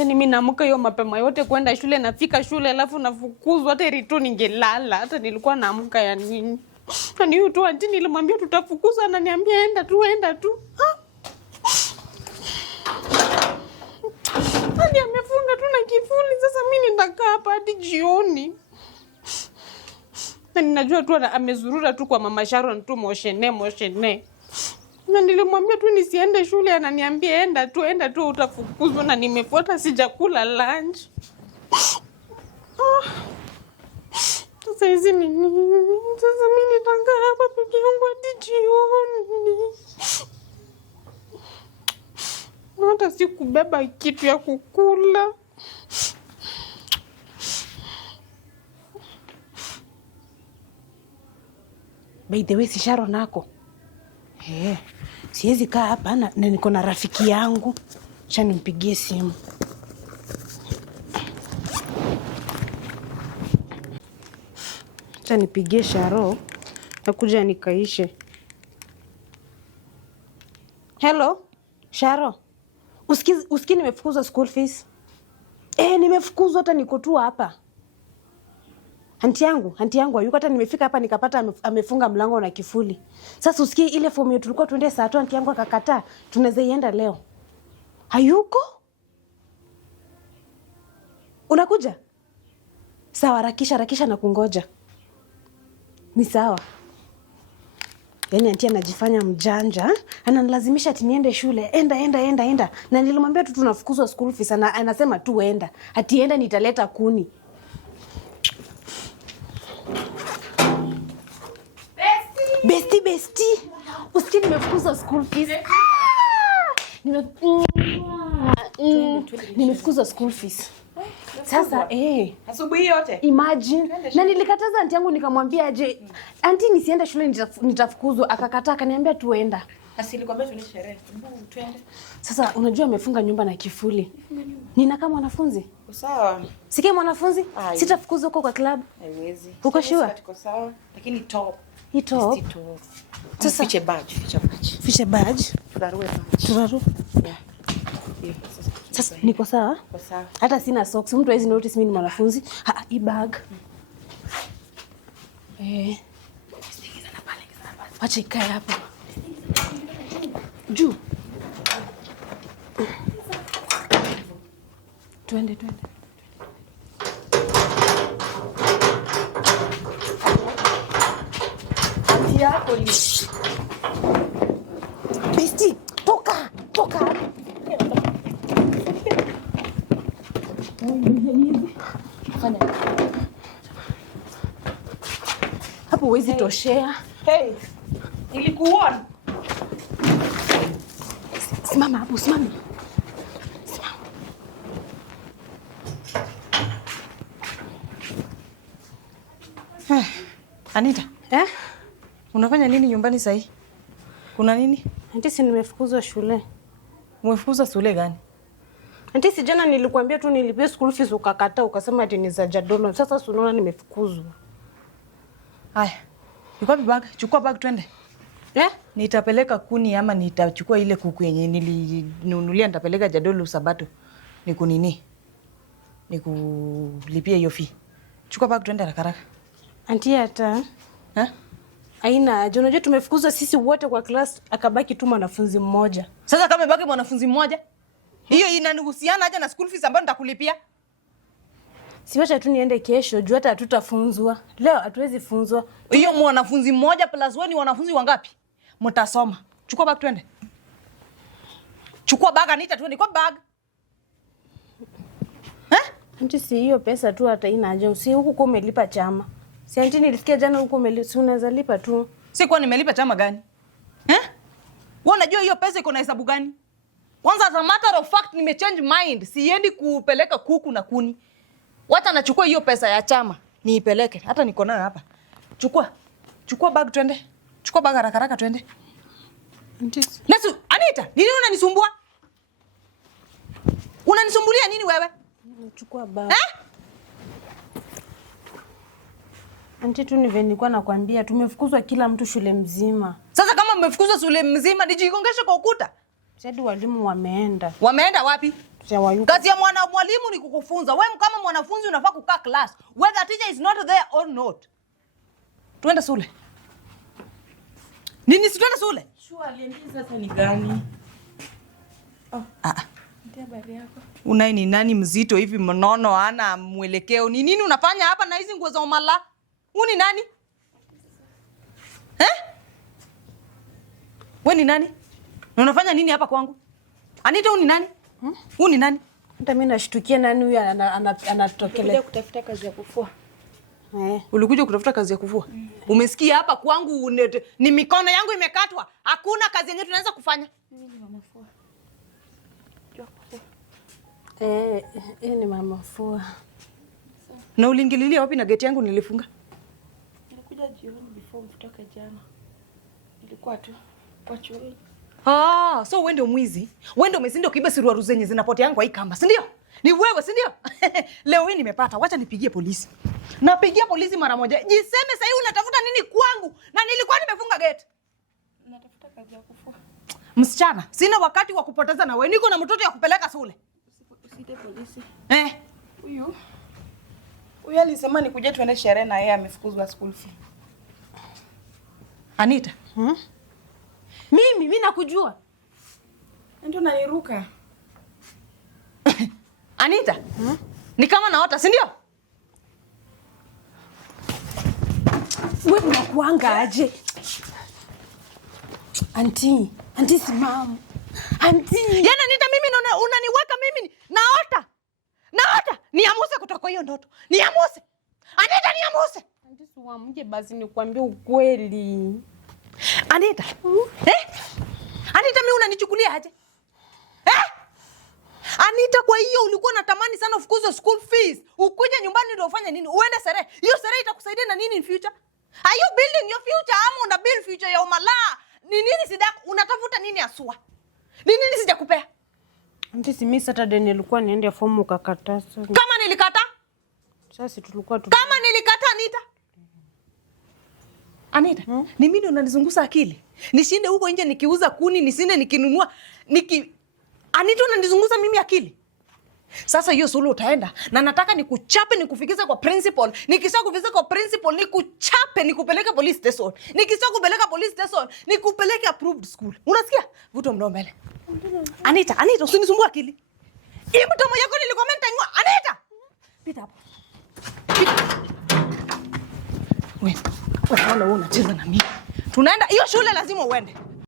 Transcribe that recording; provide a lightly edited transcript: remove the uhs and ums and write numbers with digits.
Yaani mimi naamka hiyo mapema yote kwenda shule, nafika shule alafu nafukuzwa, hata ilitu ningelala, hata nilikuwa naamka ya nini? Yaani huyu tu anti nilimwambia tutafukuzwa, ananiambia enda tu. Hadi amefunga tu na kifuli, sasa mimi nitakaa hapa hadi jioni. Na ninajua tu amezurura tu kwa Mama Sharon tu moshene. Na nilimwambia tu nisiende shule, ananiambia enda tu utafukuzwa, na nimefuata sijakula lunch. Sasa hizi ni nini? Sasa mimi nitakaa hapa peke yangu hadi jioni. Hata sikubeba kitu ya kukula. By the way, si Sharon nako. Siwezi kaa hapa na niko na rafiki yangu. Acha nimpigie simu. Acha nipigie Sharo nakuja nikaishe. Hello, Sharo. Usikii nimefukuzwa school fees? Nimefukuzwa, hata niko tu hapa. Anti yangu hayuko, hata nimefika hapa nikapata amefunga mlango na kifuli. Sasa usikii ile fomu yetu tulikuwa tuende saa 2, anti yangu akakataa. Tunaweza ienda leo. Hayuko? Unakuja? Sawa, harakisha na kungoja. Ni sawa. Yaani anti anajifanya mjanja, ananilazimisha ati niende shule. Enda. Na nilimwambia tu tunafukuzwa school fees, anasema tu enda. Ati enda nitaleta kuni. Bestie. Usikii nimefukuzwa school fees. Nimefukuzwa school fees. Sasa asubuhi yote. Imagine. Na nilikataza anti yangu nikamwambia aje, anti nisiende shule nitafukuzwa, akakataa, akaniambia tuenda. Asilikwambia tuni sherehe. Twende. Sasa unajua amefunga nyumba na kifuli. Nina kama mwanafunzi? Sawa. Sikia mwanafunzi? Sitafukuzwa huko kwa club. Haiwezi. Uko sure? Tuko sawa, lakini top. Hii top. Sasa fiche badge. Fiche badge. Turaru. Yeah. Sasa niko sawa? Niko sawa. Hata sina socks. Mtu hawezi notice mimi ni mwanafunzi. Hii bag. Sikizana pale. Acha ikae hapo. Juu. Twende. Anti yako ni. Bestie, toka. Fanya. Hapo huwezi toshea. Hey. Ilikuona. Simama hapo, simama. Anita. Unafanya nini nyumbani sasa hivi? Kuna nini? Anti, si nimefukuzwa shule. Umefukuzwa shule gani? Anti, si jana nilikwambia tu nilipie school fees ukakataa, ukasema ati ni za jadolo. Sasa si unaona nimefukuzwa. Haya. Niko bag, chukua bag twende. Nitapeleka kuni ama nitachukua ile kuku yenye nilinunulia, nitapeleka jadolo Sabato. Nikulipia hiyo fee. Chukua bag twende haraka. Anti, hata aina haja. Unajua tumefukuzwa sisi wote kwa class, akabaki tu mwanafunzi mmoja. Sasa kama baki mwanafunzi mmoja, hiyo inanihusiana aje na school fees ambayo nitakulipia? Siwacha tu niende kesho, juu hata hatutafunzwa. Leo hatuwezi funzwa. Hiyo mwanafunzi mmoja plus wewe ni wanafunzi wangapi? Mtasoma. Chukua bag twende. Chukua bag Anita twende kwa bag. Anti, si hiyo pesa tu hata ina haja. Si huku kwa umelipa chama. Si anti nilisikia jana huko umelipa, unaweza lipa tu. Si kwa nimelipa chama gani? Wewe unajua hiyo pesa iko na hesabu gani? Kwanza as a matter of fact nimechange mind. Siendi kupeleka kuku na kuni. Wacha nachukua hiyo pesa ya chama, niipeleke. Hata niko nayo hapa. Chukua bag twende. Chukua bag haraka twende. Nasu, Anita, nini unanisumbua? Unanisumbulia nini wewe? Chukua bag. Anti, tu nilikuwa nakwambia tumefukuzwa kila mtu shule mzima. Sasa kama mmefukuzwa shule mzima, nijigongeshe kwa ukuta. Sasa walimu wameenda. Wameenda wapi? Kazi ya mwalimu ni kukufunza. Wewe kama mwanafunzi unafaa kukaa class. Whether teacher is not there or not. Tuende shule. Nini situende shule? Surely sasa ni gani? Ndio habari yako. Unai ni nani mzito hivi mnono ana mwelekeo? Ni nini unafanya hapa na hizi nguo za umala? Uni nani? Wewe ni nani? Na unafanya nini hapa kwangu? Anita uni nani? Uni nani? Hata mimi nashtukia nani huyu anatokelea kutafuta kazi ya kufua. Ulikuja kutafuta kazi ya kufua? Umesikia hapa kwangu ni mikono yangu imekatwa. Hakuna kazi yenyewe tunaweza kufanya. Mimi ni mama fua. Ni mama fua. Na uliingililia wapi na geti yangu nilifunga? Nilikuja jioni before mtoka jana. Nilikuwa tu kwa chuo. So wewe ndio mwizi. Wewe ndio umeshinda kuiba siruaru zenye zinapotea yangu hii kamba, si ndio? Ni wewe, si ndio? Leo hii nimepata. Wacha nipigie polisi. Napigia polisi mara moja. Jiseme sasa hivi unatafuta nini kwangu? Na nilikuwa nimefunga gate. Natafuta kazi ya kufua. Msichana, sina wakati wa kupoteza na wewe. Niko na mtoto ya kupeleka shule. Usite polisi. Huyu alisema nikuje tuende sherehe na yeye amefukuzwa school fee. Anita. Mimi nakujua. Ndio naniruka. Anita. Ni kama naota, si ndio? Wewe unakuanga aje? Anti simama. Anti. Yana Anita, mimi unaniweka mimi naota. Niamuse kutoka hiyo ndoto. Niamuse. Anita, niamuse. Anti siwamje basi nikwambie ukweli. Anita. Anita, mimi unanichukulia aje? Anita, kwa hiyo ulikuwa unatamani sana ufukuzwe school fees. Ukuje nyumbani ndio ufanye nini? Uende sherehe. Hiyo sherehe itakusaidia na nini in future? Are you building your future ama una build future ya umala? Ni nini sida unatafuta nini asua? Ni nini sijakupea? Anti mimi Saturday nilikuwa niende form ukakata. Kama nilikata? Sasa tulikuwa Kama nilikata Anita, ni mimi ndo unanizungusa akili. Nishinde huko nje nikiuza kuni, nisinde nikinunua, Anita unanizungusa mimi akili. Sasa hiyo sulu utaenda na nataka nikuchape nikufikisha kwa principal. Nikisha kufikisha kwa principal nikuchape nikupeleke police station. Nikisha kupeleka police station nikupeleke approved school. Unasikia? Vuto mdomo mbele. Anita, usinisumbue akili. Hii mdomo yako nilikwambia nitang'oa. Anita! Pita hapo. Wewe unacheza na mimi. Tunaenda hiyo shule lazima uende.